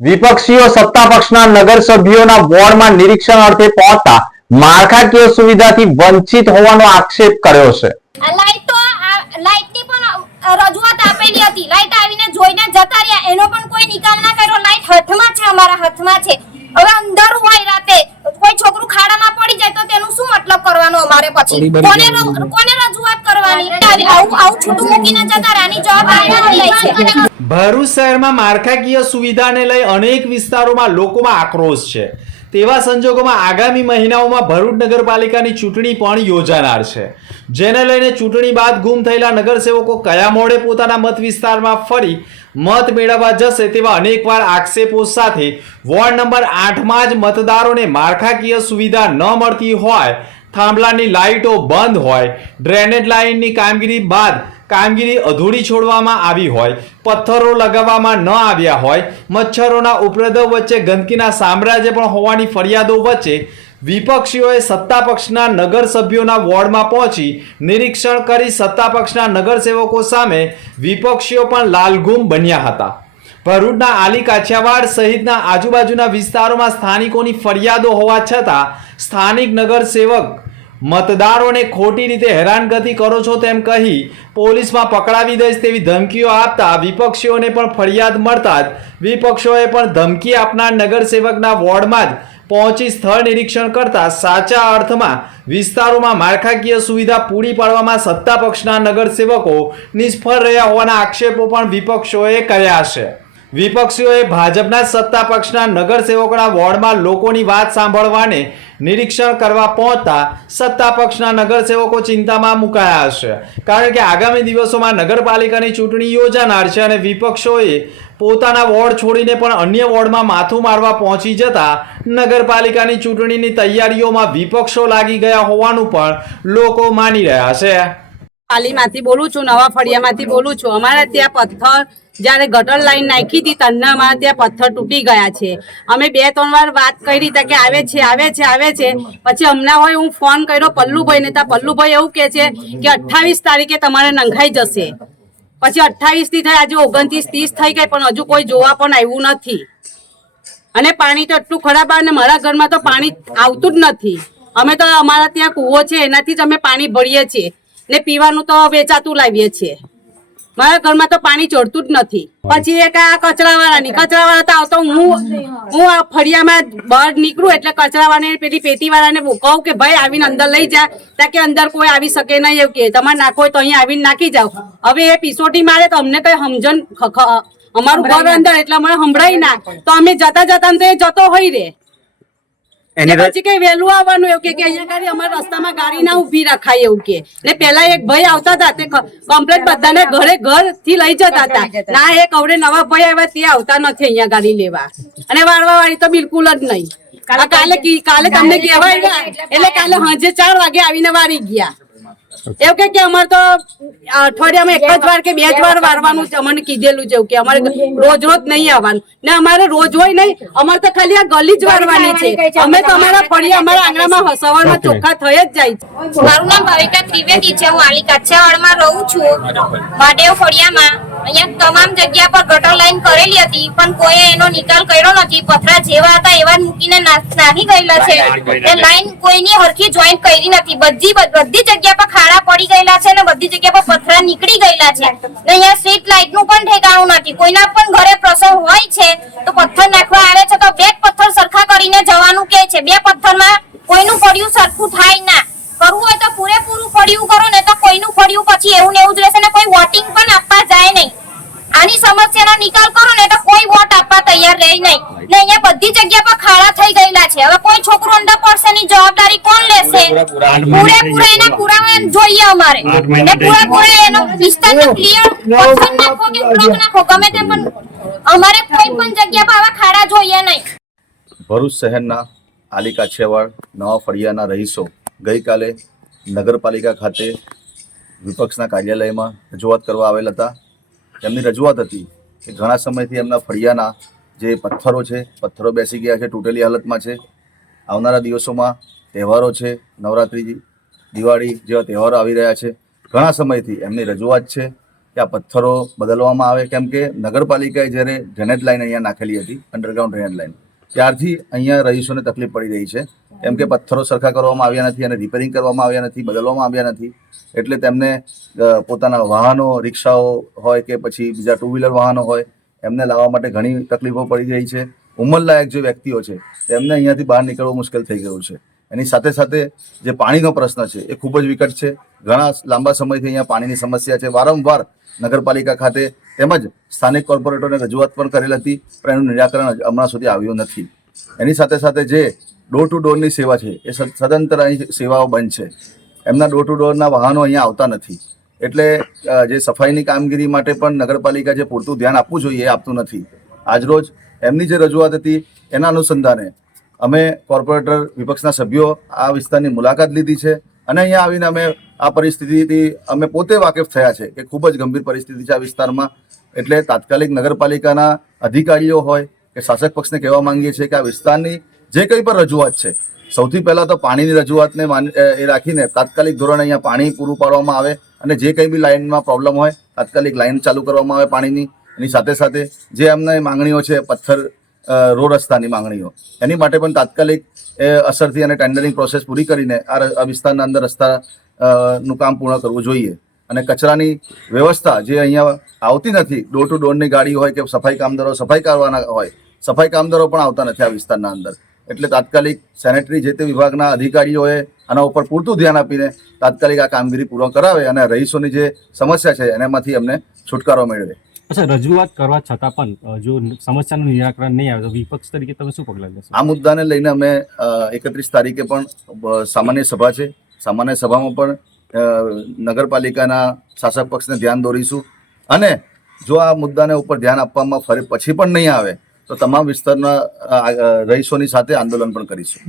વિપક્ષીઓ સત્તા પક્ષના નગરસભ્યોના વોર્ડમાં નિરીક્ષણ અર્થે પહોંચતા માળખાકીય સુવિધાથી વંચિત હોવાનો આક્ષેપ કર્યો છે. લાઈટ તો લાઈટની પણ રજૂઆત આપેલી હતી. લાઈટ આવીને જોઈને જતા રહ્યા. એનો પણ કોઈ નિકાલ ના કર્યો. લાઈટ હાથમાં છે અમારા હાથમાં છે. હવે અંધારું હોય રાતે કોઈ છોકરું ખાડામાં પડી જાય તો તેનું શું મતલબ કરવાનો અમારે પછી? કોને કોને રજૂઆત કરવાની આવી- આવું આવું છૂટું મૂકીને જતા રહ્યા આની જવાબદારી કોણ લે છે ભરૂચ શહેરમાં માળખાકીય સુવિધાને લઈ અનેક વિસ્તારોમાં લોકોમાં આક્રોશ છે. તેવા સંજોગોમાં આગામી મહિનાઓમાં ભરૂચ નગરપાલિકાની ચૂંટણી પણ યોજાનાર છે. જેને લઈને ચૂંટણી બાદ ગુમ થયેલા નગરસેવકો કયા મોડે પોતાના મત વિસ્તારમાં ફરી મત મેળવવા જશે તેવા અનેકવાર આક્ષેપો સાથે વોર્ડ નંબર આઠમાં જ મતદારોને માળખાકીય સુવિધા ન મળતી હોય થાંભલાની લાઇટો બંધ હોય, ડ્રેનેજ લાઇનની કામગીરી બાદ કામગીરી અધૂરી છોડવામાં આવી હોય, પથ્થરો લગાવવામાં ન આવ્યા હોય, મચ્છરોના ઉપદ્રવ વચ્ચે ગંદકીના સામ્રાજ્ય પણ હોવાની ફરિયાદો વચ્ચે વિપક્ષીઓએ સત્તાપક્ષના નગરસભ્યોના વોર્ડમાં પહોંચી નિરીક્ષણ કરી સત્તાપક્ષના નગરસેવકો સામે વિપક્ષીઓ પણ લાલગુમ બન્યા હતા. ભરૂચના આલી કાછિયાવાડ સહિતના આજુબાજુના વિસ્તારોમાં સ્થાનિકોની ફરિયાદો હોવા છતાં સ્થાનિક નગરસેવક મતદારોને ખોટી રીતે હેરાનગતિ કરો છો તેમ કહી પોલીસમાં પકડાવી દઈશ તેવી ધમકીઓ આપતા વિપક્ષીઓને પણ ફરિયાદ મળતા જ વિપક્ષોએ પણ ધમકી આપનાર નગરસેવકના વોર્ડમાં જ પહોંચી સ્થળ નિરીક્ષણ કરતા સાચા અર્થમાં વિસ્તારોમાં માળખાકીય સુવિધા પૂરી પાડવામાં સત્તા પક્ષના નગરસેવકો નિષ્ફળ રહ્યા હોવાના આક્ષેપો પણ વિપક્ષોએ કર્યા છે. વિપક્ષીઓએ ભાજપના સત્તા પક્ષના નગરસેવકોના વોર્ડમાં લોકોની વાત સાંભળવાને નિરીક્ષણ કરવા પહોંચતા સત્તા પક્ષના નગરસેવકો ચિંતામાં મુકાયા છે. કારણ કે આગામી દિવસોમાં નગરપાલિકાની ચૂંટણી યોજાનાર છે અને વિપક્ષોએ પોતાના વોર્ડ છોડીને પણ અન્ય વોર્ડમાં માથું મારવા પહોંચી જતા નગરપાલિકાની ચૂંટણીની તૈયારીઓમાં વિપક્ષો લાગી ગયા હોવાનું પણ લોકો માની રહ્યા છે. પાલીમાંથી બોલું છું, નવા ફળિયામાંથી બોલું છું. અમારા ત્યાં પથ્થર જ્યારે ગટર લાઈન નાખી હતી, તન્નામાં ત્યાં પથ્થર તૂટી ગયા છે. અમે બે, ત્રણ વાર વાત કરી હતા કે આવે છે આવે છે આવે છે. પછી હમણાં હોય હું ફોન કર્યો પલ્લુભાઈને ત્યાં પલ્લુભાઈ એવું કહે છે કે અઠ્ઠાવીસ તારીખે તમારે નંખાઈ જશે. પછી અઠ્ઠાવીસથી થઈ આજે ઓગણત્રીસ, ત્રીસ થઈ ગઈ, પણ હજુ કોઈ જોવા પણ આવ્યું નથી. અને પાણી તો એટલું ખરાબ આવે ને મારા ઘરમાં તો પાણી આવતું જ નથી. અમે તો અમારા ત્યાં કૂવો છે, એનાથી જ અમે પાણી ભરીએ છીએ. ને પીવાનું તો વેચાતું લાવીએ છીએ. મારા ઘરમાં તો પાણી ચડતું જ નથી. પછી એક આ કચરાવાળાની કચરાવાળા તો આવતો હું હું આ ફળિયામાં બહાર નીકળું એટલે કચરાવાળાને પેલી પેટીવાળાને કહું કે ભાઈ આવીને અંદર લઈ જા ત્યાં કે અંદર કોઈ આવી શકે નહીં એવું કે. તમારે નાખો હોય તો અહીંયા આવીને નાખી જાઓ. હવે એ પીસોટી મારે તો અમને કઈ સમજણ અમારું ઘર અંદર એટલે મને સંભળાય ના. તો અમે જતા જતા જતો હોય રે. ને પછી કઈ વહેલું આવવાનું એવું કે કે અહીંયા ગાડી અમારા રસ્તામાં ગાડી ના ઊભી રખાય એવું કે. પેલા એક ભાઈ આવતા હતા તે કમ્પ્લેટ બધાને ઘરે ઘરથી લઈ જતા હતા. ના એક અવડે નવા ભાઈ આવ્યા તે આવતા નથી અહીંયા ગાડી લેવા. અને વાળવા વાળી તો બિલકુલ જ નહીં. કાલે કાલે તમને કહેવાય એટલે કાલે સાંજે ચાર વાગે આવીને વાળી ગયા. એવું કે કે અમારે તો અઠવાડિયામાં એક જ વાર કે બે જ વાર વારવાનું છે અમને કીધેલું છે કે અમારે રોજ રોજ નહીં આવવાનું. ને અમારે રોજ હોય નહીં અમારે તો ખાલી આ ગલી જ વારવાની છે. અમે તો અમારા ફળિયા અમારા આંગણામાં હસવાના ચોખ્ખા થઈ જ જાય છે. મારું નામ ભાવિકા ત્રિવેદી છે હું આલી કાછિયાવાડમાં રહું છું. મહાદેવ ફળિયામાં. અહીંયા તમામ જગ્યા પર ગટર લાઈન કરેલી હતી પણ કોઈએ એનો નિકાલ કર્યો નથી. પથરા જેવા હતા એવા મૂકીને નાહી ગયેલા છે. એ લાઈન કોઈની હરખી જોઈન્ટ કરી નથી. બધી બધી જગ્યા પર ખાડા પડી ગયેલા છે અને બધી જગ્યા પર પથરા નીકળી ગયેલા છે. ને અહીંયા સ્ટ્રીટ લાઇટનું પણ ઠેકાણું નથી. કોઈના પણ ઘરે પ્રસંગ હોય છે તો પથ્થર નાખવા આવે છે તો બે પથ્થર સરખા કરીને જવાનું કે છે. બે પથ્થરમાં કોઈનું પડ્યું સરખું થાય ના. કરવું હોય તો પૂરેપૂરું ફળિયું કરો ને તો કોઈનું ફળિયું પછી એવું ને એવું જ રહેશે ને કોઈ વોટિંગ પણ આપવા જાય નહીં. આની સમસ્યાનો નિકાલ કરો ને તો કોઈ વોટ આપવા તૈયાર રહે નહીં. ને અહીંયા બધી જગ્યા પર ખાડા થઈ ગયેલા છે. હવે કોઈ છોકરો અંદર પડશે ની જવાબદારી કોણ લેશે? પૂરેપૂરા એના પુરાવા જોઈએ અમારે. ને પૂરેપૂરા એનો વિસ્તાર ક્લિયર પથ્થર નાખો કે બ્લોક નાખો ગમે તે પણ અમારે કોઈ પણ જગ્યા પર આવા ખાડા જોઈએ નહીં. ભરૂચ શહેરના આલિકા છેવાડ નવા ફળિયાના રહીશો ગઈકાલે નગરપાલિકા ખાતે વિપક્ષના કાર્યાલયમાં રજૂઆત કરવા આવેલ હતા. તેમની રજૂઆત હતી કે ઘણા સમયથી એમના ફળિયાના જે પથ્થરો છે, પથ્થરો બેસી ગયા છે, તૂટેલી હાલતમાં છે. આવનારા દિવસોમાં તહેવારો છે, નવરાત્રિ, દિવાળી જેવા તહેવારો આવી રહ્યા છે. ઘણા સમયથી એમની રજૂઆત છે કે આ પથ્થરો બદલવામાં આવે, કેમ કે નગરપાલિકાએ જ્યારે ડ્રેનેજ લાઈન અહીંયા નાખેલી હતી અંડરગ્રાઉન્ડ ડ્રેનેજ લાઈન ત્યારથી અહીંયા રહીશોને તકલીફ પડી રહી છે. કેમ કે પથ્થરો સરખા કરવામાં આવ્યા નથી અને રિપેરિંગ કરવામાં આવ્યા નથી, બદલવામાં આવ્યા નથી. એટલે તેમને પોતાના વાહનો, રિક્ષાઓ હોય કે પછી બીજા ટુ વ્હીલર વાહનો હોય, એમને લાવવા માટે ઘણી તકલીફો પડી રહી છે. ઉંમરલાયક જે વ્યક્તિઓ છે, તેમને અહીંયાથી બહાર નીકળવું મુશ્કેલ થઈ ગયું છે. એની સાથે સાથે જે પાણીનો પ્રશ્ન છે, એ ખૂબ જ વિકટ છે. ઘણા લાંબા સમયથી અહીંયા પાણીની સમસ્યા છે. વારંવાર નગરપાલિકા ખાતે તેમજ સ્થાનિક કોર્પોરેટરને રજૂઆત પણ કરેલ હતી, પણ એનું નિરાકરણ હમણાં સુધી આવ્યું નથી. એની સાથે સાથે જે ડોર ટુ ડોરની સેવા છે, એ સદ- સદંતર અહીં સેવાઓ બંધ છે. એમના ડોર ટુ ડોરના વાહનો અહીંયા આવતા નથી. એટલે જે સફાઈની કામગીરી માટે પણ નગરપાલિકા જે પૂરતું ધ્યાન આપવું જોઈએ, એ આપતું નથી. આજરોજ એમની જે રજૂઆત હતી એના અનુસંધાને અમે કોર્પોરેટર વિપક્ષના સભ્યો આ વિસ્તારની મુલાકાત લીધી છે. અને અહીંયા આવીને અમે આ પરિસ્થિતિથી અમે પોતે વાકેફ થયા છે કે ખૂબ જ ગંભીર પરિસ્થિતિ છે આ વિસ્તારમાં. એટલે તાત્કાલિક નગરપાલિકાના અધિકારીઓ હોય કે શાસક પક્ષને કહેવા માંગીએ છીએ કે આ વિસ્તારની જે કંઈ પણ રજૂઆત છે, સૌથી પહેલાં તો પાણીની રજૂઆતને એ રાખીને તાત્કાલિક ધોરણે અહીંયા પાણી પૂરું પાડવામાં આવે અને જે કંઈ બી લાઇનમાં પ્રોબ્લેમ હોય, તાત્કાલિક લાઇન ચાલુ કરવામાં આવે પાણીની. એની સાથે સાથે જે એમને માંગણીઓ છે, પથ્થર રોડ રસ્તાની માંગણીઓ, એની માટે પણ તાત્કાલિક એ અસરથી અને ટેન્ડરિંગ પ્રોસેસ પૂરી કરીને આ વિસ્તારના અંદર રસ્તા નું કામ પૂર્ણ કરવું જોઈએ. અને કચરાની વ્યવસ્થા જે અહીંયા આવતી નથી ડોર ટુ ડોરની ગાડી હોય કે સફાઈ કામદારો સફાઈ કરવાના હોય, સફાઈ કામદારો પણ આવતા નથી આ વિસ્તારના અંદર. એટલે તાત્કાલિક સેનેટરી જે તે વિભાગના અધિકારીઓએ આના ઉપર પૂરતું ધ્યાન આપીને તાત્કાલિક આ કામગીરી પૂર્ણ કરાવે અને રહીશોની જે સમસ્યા છે, એનામાંથી અમને છુટકારો મેળવે. અચ્છા રજૂઆત કરવા છતાં પણ જો સમસ્યાનું નિરાકરણ નહીં આવે તો વિપક્ષ તરીકે તમે શું પગલાં લેશો? આ મુદ્દાને લઈને અમે એકત્રીસ તારીખે પણ સામાન્ય સભા છે. સામાન્ય સભામાં પણ નગરપાલિકાના શાસક પક્ષને ધ્યાન દોરીશું. અને જો આ મુદ્દાને ઉપર ધ્યાન આપવામાં ફરી પછી પણ નહીં આવે તો તમામ વિસ્તારના રહીશોની સાથે આંદોલન પણ કરીશું.